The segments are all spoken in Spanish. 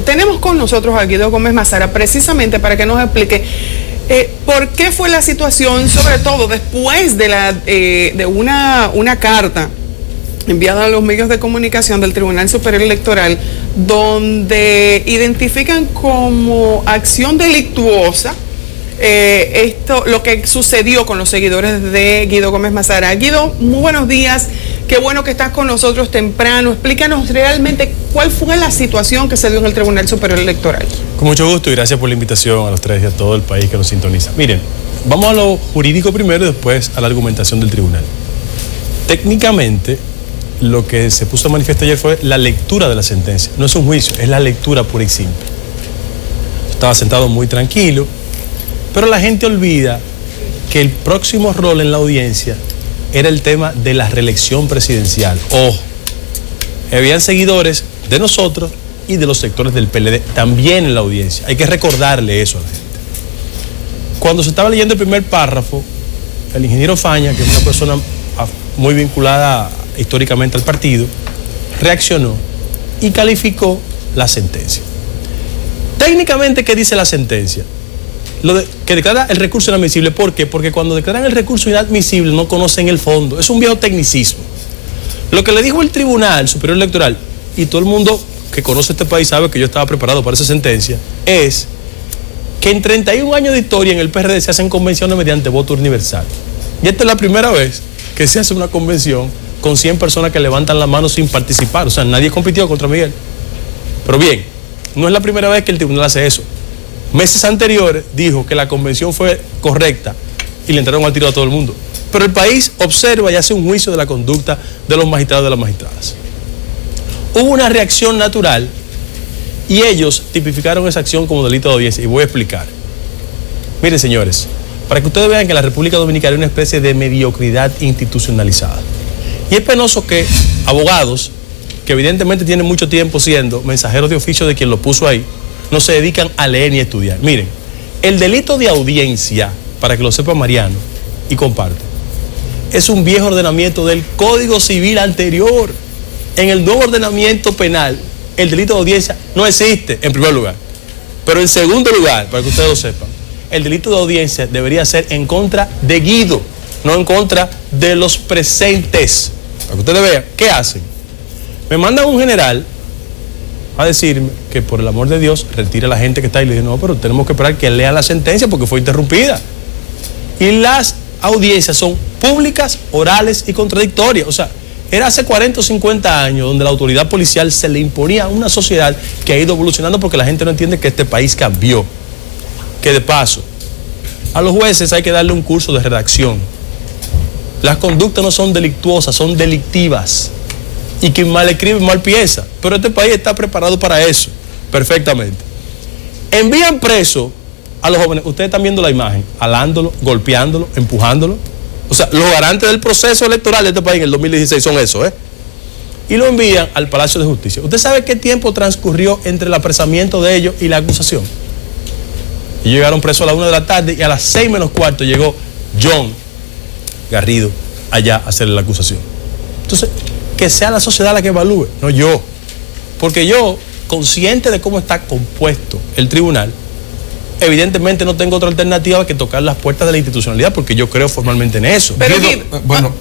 Tenemos con nosotros a Guido Gómez Mazara precisamente para que nos explique por qué fue la situación, sobre todo después de una carta enviada a los medios de comunicación del Tribunal Superior Electoral, donde identifican como acción delictuosa lo que sucedió con los seguidores de Guido Gómez Mazara. Guido, muy buenos días. Qué bueno que estás con nosotros temprano. Explícanos realmente cuál fue la situación que se dio en el Tribunal Superior Electoral. Con mucho gusto y gracias por la invitación a los tres y a todo el país que nos sintoniza. Miren, vamos a lo jurídico primero y después a la argumentación del tribunal. Técnicamente, lo que se puso a manifiesto ayer fue la lectura de la sentencia. No es un juicio, es la lectura pura y simple. Estaba sentado muy tranquilo, pero la gente olvida que el próximo rol en la audiencia era el tema de la reelección presidencial. Ojo, habían seguidores de nosotros y de los sectores del PLD también en la audiencia. Hay que recordarle eso a la gente. Cuando se estaba leyendo el primer párrafo, el ingeniero Faña, que es una persona muy vinculada históricamente al partido, reaccionó y calificó la sentencia. Técnicamente, ¿qué dice la sentencia? Que declara el recurso inadmisible. ¿Por qué? Porque cuando declaran el recurso inadmisible no conocen el fondo. Es un viejo tecnicismo. Lo que le dijo el Tribunal Superior Electoral, y todo el mundo que conoce este país sabe que yo estaba preparado para esa sentencia, es que en 31 años de historia en el PRD se hacen convenciones mediante voto universal. Y esta es la primera vez que se hace una convención con 100 personas que levantan la mano sin participar. O sea, nadie compitió contra Miguel. Pero bien, no es la primera vez que el tribunal hace eso. Meses anteriores dijo que la convención fue correcta y le entraron al tiro a todo el mundo. Pero el país observa y hace un juicio de la conducta de los magistrados y de las magistradas. Hubo una reacción natural y ellos tipificaron esa acción como delito de audiencia. Y voy a explicar. Miren, señores, para que ustedes vean que la República Dominicana es una especie de mediocridad institucionalizada. Y es penoso que abogados, que evidentemente tienen mucho tiempo siendo mensajeros de oficio de quien lo puso ahí, no se dedican a leer ni a estudiar. Miren, el delito de audiencia, para que lo sepa Mariano y comparte, es un viejo ordenamiento del Código Civil anterior. En el nuevo ordenamiento penal, el delito de audiencia no existe, en primer lugar. Pero en segundo lugar, para que ustedes lo sepan, el delito de audiencia debería ser en contra de Guido, no en contra de los presentes. Para que ustedes vean, ¿qué hacen? Me mandan un general a decirme que por el amor de Dios retire a la gente que está ahí. Le dije, no, pero tenemos que esperar que lea la sentencia porque fue interrumpida. Y las audiencias son públicas, orales y contradictorias. O sea, era hace 40 o 50 años donde la autoridad policial se le imponía a una sociedad que ha ido evolucionando porque la gente no entiende que este país cambió. Que de paso, a los jueces hay que darle un curso de redacción. Las conductas no son delictuosas, son delictivas. Y quien mal escribe, mal piensa. Pero este país está preparado para eso, perfectamente. Envían preso a los jóvenes. Ustedes están viendo la imagen, alándolo, golpeándolo, empujándolo. O sea, los garantes del proceso electoral de este país en el 2016 son eso, ¿eh? Y lo envían al Palacio de Justicia. ¿Usted sabe qué tiempo transcurrió entre el apresamiento de ellos y la acusación? Y llegaron presos a las 1 de la tarde y a las 6 menos cuarto llegó John Garrido allá a hacerle la acusación. Entonces, que sea la sociedad la que evalúe, no yo. Porque yo, consciente de cómo está compuesto el tribunal, evidentemente no tengo otra alternativa que tocar las puertas de la institucionalidad, porque yo creo formalmente en eso. Pero bueno,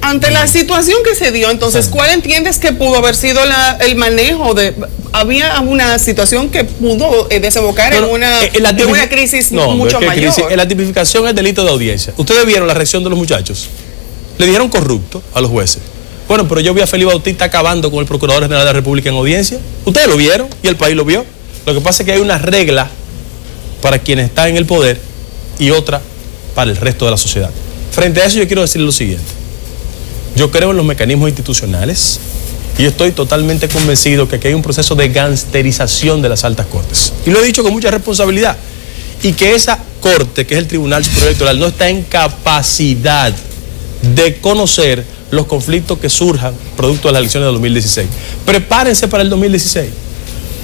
ante la situación que se dio, entonces, ¿cuál entiendes que pudo haber sido el manejo de... Había una situación que pudo desembocar en una crisis mucho mayor? En la tipificación es delito de audiencia. ¿Ustedes vieron la reacción de los muchachos? Le dijeron corrupto a los jueces. Bueno, pero yo vi a Félix Bautista acabando con el Procurador General de la República en audiencia. Ustedes lo vieron y el país lo vio. Lo que pasa es que hay una regla para quienes están en el poder y otra para el resto de la sociedad. Frente a eso yo quiero decirle lo siguiente. Yo creo en los mecanismos institucionales y yo estoy totalmente convencido que aquí hay un proceso de gangsterización de las altas cortes. Y lo he dicho con mucha responsabilidad. Y que esa corte, que es el Tribunal Superior Electoral, no está en capacidad de conocer los conflictos que surjan producto de las elecciones de 2016. Prepárense para el 2016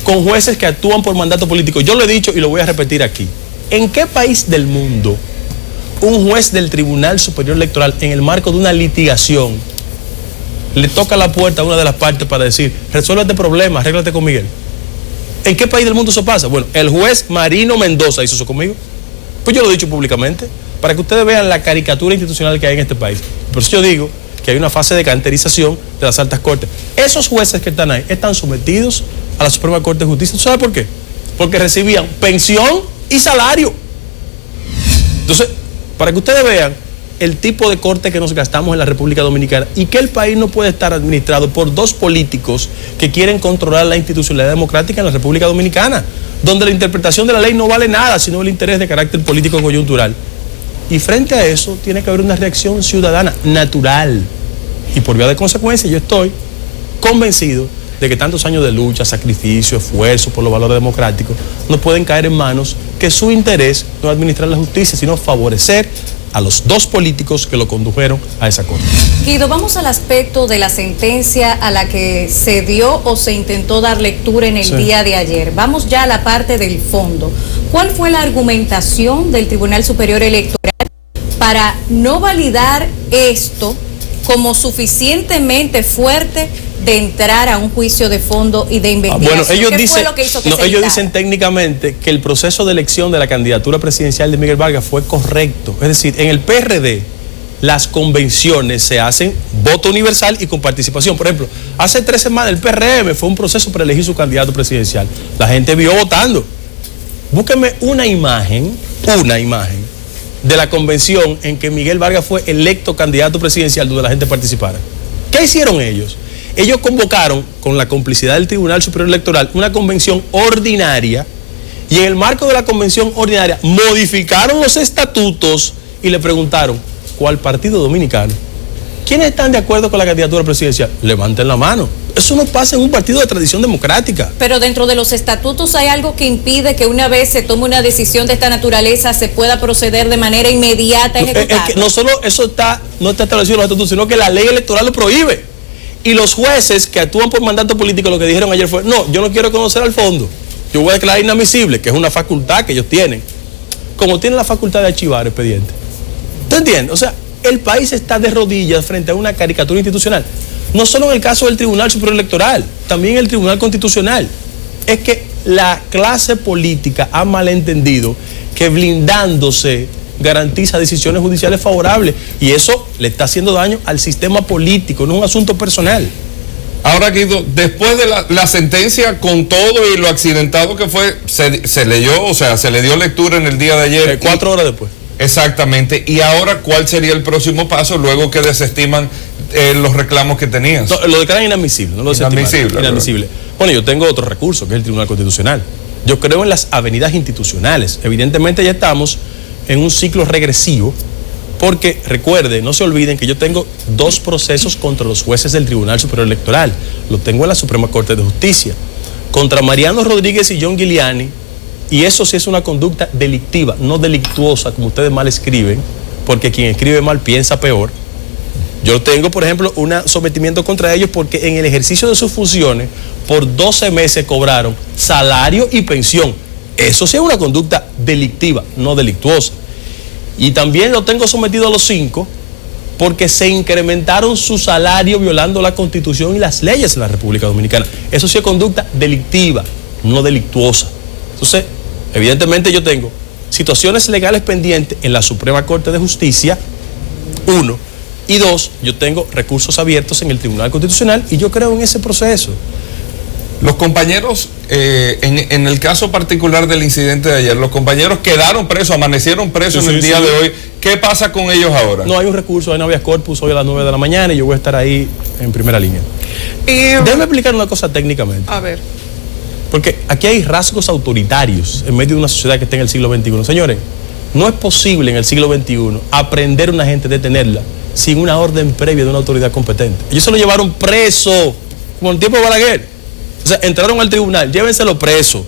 con jueces que actúan por mandato político. Yo lo he dicho y lo voy a repetir aquí. ¿En qué país del mundo un juez del Tribunal Superior Electoral, en el marco de una litigación, le toca la puerta a una de las partes para decir, resuelve este problema, arréglate con Miguel? ¿En qué país del mundo eso pasa? Bueno, el juez Marino Mendoza hizo eso conmigo. Pues yo lo he dicho públicamente, para que ustedes vean la caricatura institucional que hay en este país. Por eso yo digo que hay una fase de canterización de las altas cortes. Esos jueces que están ahí están sometidos a la Suprema Corte de Justicia. ¿Tú sabes por qué? Porque recibían pensión y salario. Entonces, para que ustedes vean el tipo de corte que nos gastamos en la República Dominicana y que el país no puede estar administrado por dos políticos que quieren controlar la institucionalidad democrática en la República Dominicana, donde la interpretación de la ley no vale nada, sino el interés de carácter político coyuntural. Y frente a eso tiene que haber una reacción ciudadana natural. Y por vía de consecuencia yo estoy convencido de que tantos años de lucha, sacrificio, esfuerzo por los valores democráticos no pueden caer en manos que su interés no es administrar la justicia, sino favorecer a los dos políticos que lo condujeron a esa corte. Guido, vamos al aspecto de la sentencia a la que se dio o se intentó dar lectura en el día de ayer. Vamos ya a la parte del fondo. ¿Cuál fue la argumentación del Tribunal Superior Electoral para no validar esto como suficientemente fuerte de entrar a un juicio de fondo y de investigación? Bueno, ellos ¿Qué dicen, fue lo que hizo que ellos dicen técnicamente que el proceso de elección de la candidatura presidencial de Miguel Vargas fue correcto. Es decir, en el PRD las convenciones se hacen voto universal y con participación. Por ejemplo, hace 3 semanas el PRM fue un proceso para elegir su candidato presidencial. La gente vio votando. Búsquenme una imagen de la convención en que Miguel Vargas fue electo candidato presidencial donde la gente participara. ¿Qué hicieron ellos? Ellos convocaron, con la complicidad del Tribunal Superior Electoral, una convención ordinaria y en el marco de la convención ordinaria modificaron los estatutos y le preguntaron, ¿cuál partido dominicano? ¿Quiénes están de acuerdo con la candidatura presidencial? Levanten la mano. Eso no pasa en un partido de tradición democrática. Pero dentro de los estatutos hay algo que impide que una vez se tome una decisión de esta naturaleza se pueda proceder de manera inmediata a ejecutarla. Es que no solo eso no está establecido en los estatutos, sino que la ley electoral lo prohíbe. Y los jueces que actúan por mandato político lo que dijeron ayer fue, no, yo no quiero conocer al fondo. Yo voy a declarar inadmisible, que es una facultad que ellos tienen. Como tienen la facultad de archivar expedientes. ¿Te entiendes? O sea, el país está de rodillas frente a una caricatura institucional. No solo en el caso del Tribunal Superior Electoral, también en el Tribunal Constitucional. Es que la clase política ha malentendido que blindándose garantiza decisiones judiciales favorables y eso le está haciendo daño al sistema político, no es un asunto personal. Ahora, Guido, después de la sentencia, con todo y lo accidentado que fue, se leyó, o sea, se le dio lectura en el día de ayer. 4 horas después. Exactamente. Y ahora, ¿cuál sería el próximo paso luego que desestiman los reclamos que tenías? No, lo declaran inadmisible, no lo inadmisible. Inadmisible. Bueno, yo tengo otro recurso, que es el Tribunal Constitucional. Yo creo en las avenidas institucionales. Evidentemente ya estamos en un ciclo regresivo, porque recuerden, no se olviden que yo tengo 2 procesos contra los jueces del Tribunal Superior Electoral. Lo tengo en la Suprema Corte de Justicia, contra Mariano Rodríguez y John Giuliani, y eso sí es una conducta delictiva, no delictuosa, como ustedes mal escriben, porque quien escribe mal piensa peor. Yo tengo, por ejemplo, un sometimiento contra ellos porque en el ejercicio de sus funciones, por 12 meses cobraron salario y pensión. Eso sí es una conducta delictiva, no delictuosa. Y también lo tengo sometido a los 5 porque se incrementaron su salario violando la Constitución y las leyes en la República Dominicana. Eso sí es conducta delictiva, no delictuosa. Entonces, evidentemente yo tengo situaciones legales pendientes en la Suprema Corte de Justicia, 1, y 2, yo tengo recursos abiertos en el Tribunal Constitucional y yo creo en ese proceso. Los compañeros, en el caso particular del incidente de ayer, los compañeros quedaron presos, amanecieron presos en el día de hoy. ¿Qué pasa con ellos ahora? No, hay un recurso, hay un habeas corpus hoy a las 9 de la mañana y yo voy a estar ahí en primera línea. Déjame explicar una cosa técnicamente. A ver. Porque aquí hay rasgos autoritarios en medio de una sociedad que está en el siglo XXI. Señores, no es posible en el siglo XXI aprender a una gente, detenerla, sin una orden previa de una autoridad competente. Ellos se lo llevaron preso, como en el tiempo de Balaguer. O sea, entraron al tribunal, llévenselo preso.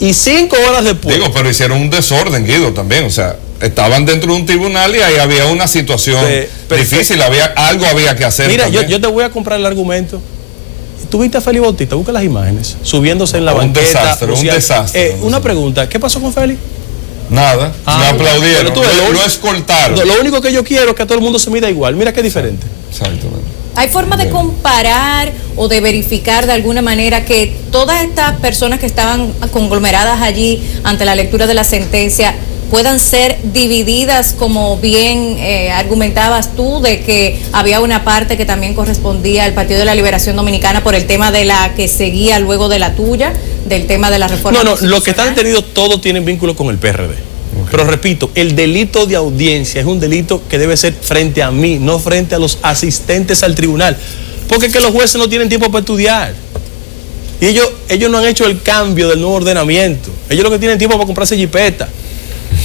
Y 5 horas después... Digo, pero hicieron un desorden, Guido, también. O sea, estaban dentro de un tribunal y ahí había una situación difícil, algo había que hacer. Mira, yo te voy a comprar el argumento. ¿Tú viste a Félix Bautista? Busca las imágenes. Subiéndose en la banqueta. Un desastre. Una pregunta, ¿qué pasó con Félix? Nada, me aplaudieron, lo escoltaron. Lo único que yo quiero es que a todo el mundo se mida igual. Mira qué diferente. Exactamente. ¿Hay forma de comparar o de verificar de alguna manera que todas estas personas que estaban conglomeradas allí ante la lectura de la sentencia puedan ser divididas, como bien argumentabas tú, de que había una parte que también correspondía al Partido de la Liberación Dominicana por el tema de la que seguía luego de la tuya, del tema de la reforma? No, los que están detenidos todos tienen vínculo con el PRD. Okay. Pero repito, el delito de audiencia es un delito que debe ser frente a mí, no frente a los asistentes al tribunal. Porque es que los jueces no tienen tiempo para estudiar. Y ellos no han hecho el cambio del nuevo ordenamiento. Ellos lo que tienen tiempo para comprarse jipeta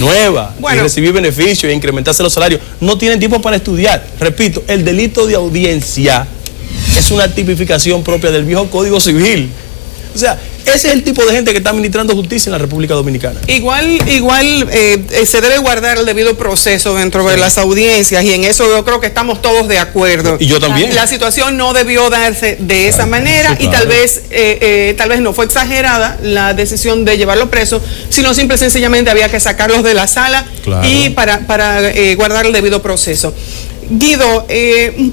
nueva, y recibir beneficios e incrementarse los salarios. No tienen tiempo para estudiar. Repito, el delito de audiencia es una tipificación propia del viejo Código Civil. O sea, ese es el tipo de gente que está administrando justicia en la República Dominicana. Igual se debe guardar el debido proceso dentro de las audiencias, y en eso yo creo que estamos todos de acuerdo. Y yo también. La situación no debió darse de esa manera, y tal vez no fue exagerada la decisión de llevarlo preso, sino simple y sencillamente había que sacarlos de la sala y para guardar el debido proceso. Guido,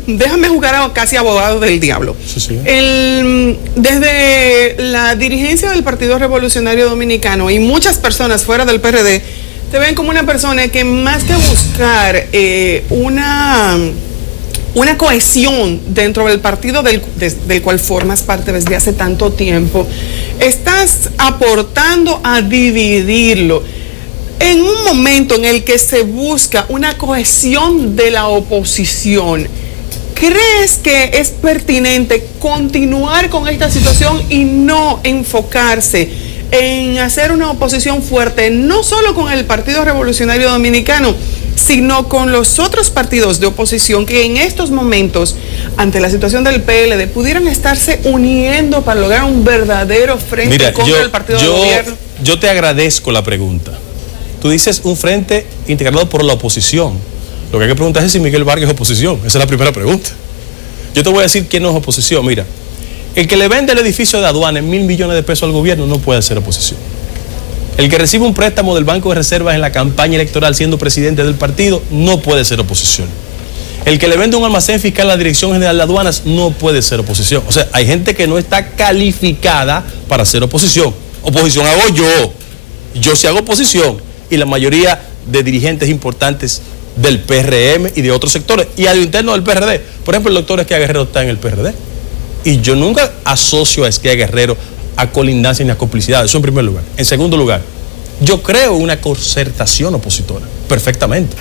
déjame jugar casi abogado del diablo. Sí. Desde la dirigencia del Partido Revolucionario Dominicano y muchas personas fuera del PRD te ven como una persona que, más que buscar una cohesión dentro del partido del cual formas parte desde hace tanto tiempo, estás aportando a dividirlo. En un momento en el que se busca una cohesión de la oposición, ¿crees que es pertinente continuar con esta situación y no enfocarse en hacer una oposición fuerte, no solo con el Partido Revolucionario Dominicano, sino con los otros partidos de oposición que en estos momentos, ante la situación del PLD, pudieran estarse uniendo para lograr un verdadero frente contra el partido de gobierno? Yo te agradezco la pregunta. Tú dices un frente integrado por la oposición. Lo que hay que preguntar es si Miguel Vargas es oposición. Esa es la primera pregunta. Yo te voy a decir quién no es oposición. Mira, el que le vende el edificio de aduana en 1.000 millones de pesos al gobierno no puede ser oposición. El que recibe un préstamo del Banco de Reservas en la campaña electoral siendo presidente del partido no puede ser oposición. El que le vende un almacén fiscal a la Dirección General de Aduanas no puede ser oposición. O sea, hay gente que no está calificada para ser oposición. Oposición hago yo. Yo sí hago oposición. Y la mayoría de dirigentes importantes del PRM y de otros sectores, y al interno del PRD. Por ejemplo, el doctor Esquia Guerrero está en el PRD. Y yo nunca asocio a Esquia Guerrero a colindancia ni a complicidad. Eso en primer lugar. En segundo lugar, yo creo en una concertación opositora, perfectamente.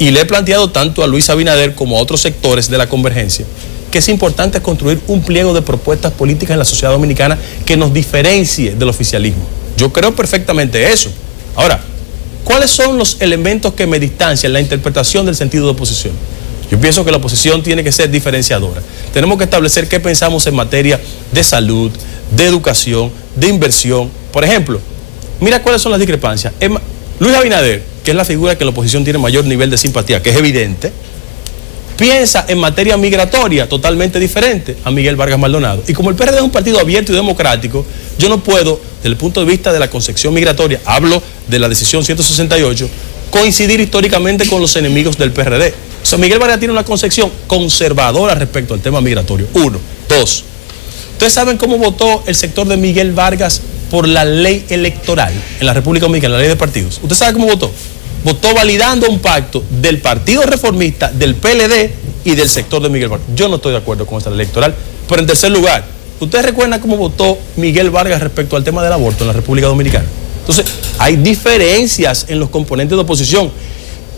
Y le he planteado tanto a Luis Abinader como a otros sectores de la convergencia que es importante construir un pliego de propuestas políticas en la sociedad dominicana que nos diferencie del oficialismo. Yo creo perfectamente eso. Ahora, ¿cuáles son los elementos que me distancian la interpretación del sentido de oposición? Yo pienso que la oposición tiene que ser diferenciadora. Tenemos que establecer qué pensamos en materia de salud, de educación, de inversión. Por ejemplo, mira cuáles son las discrepancias. Luis Abinader, que es la figura que en la oposición tiene mayor nivel de simpatía, que es evidente, piensa en materia migratoria totalmente diferente a Miguel Vargas Maldonado. Y como el PRD es un partido abierto y democrático, yo no puedo, desde el punto de vista de la concepción migratoria, hablo de la decisión 168, coincidir históricamente con los enemigos del PRD. O sea, Miguel Vargas tiene una concepción conservadora respecto al tema migratorio. 1. 2. ¿Ustedes saben cómo votó el sector de Miguel Vargas por la ley electoral en la República Dominicana, la ley de partidos? ¿Usted sabe cómo votó? Votó validando un pacto del Partido Reformista, del PLD y del sector de Miguel Vargas. Yo no estoy de acuerdo con esta ley electoral. Pero en tercer lugar, ¿ustedes recuerdan cómo votó Miguel Vargas respecto al tema del aborto en la República Dominicana? Entonces, hay diferencias en los componentes de oposición.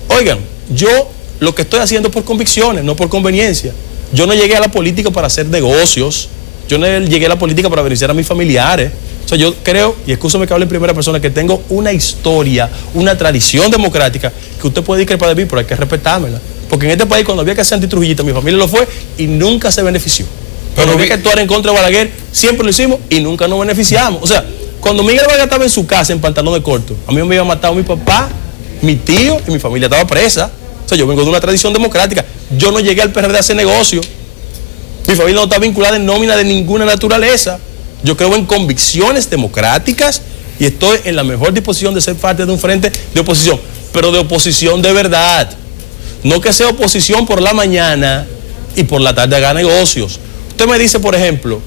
Oigan, yo lo que estoy haciendo es por convicciones, no por conveniencia. Yo no llegué a la política para hacer negocios. Yo no llegué a la política para beneficiar a mis familiares. O sea, yo creo, y escúchame que hable en primera persona, que tengo una historia, una tradición democrática, que usted puede discrepar de mí, pero hay que respetármela. Porque en este país, cuando había que hacer antitrujillista, mi familia lo fue y nunca se benefició. Cuando había que actuar en contra de Balaguer, siempre lo hicimos y nunca nos beneficiamos. O sea, cuando Miguel Vargas estaba en su casa en pantalón de corto, a mí me había matado mi papá, mi tío y mi familia estaba presa. O sea, yo vengo de una tradición democrática. Yo no llegué al PRD a hacer negocio. Mi familia no está vinculada en nómina de ninguna naturaleza. Yo creo en convicciones democráticas y estoy en la mejor disposición de ser parte de un frente de oposición, pero de oposición de verdad. No que sea oposición por la mañana y por la tarde haga negocios. Usted me dice, por ejemplo,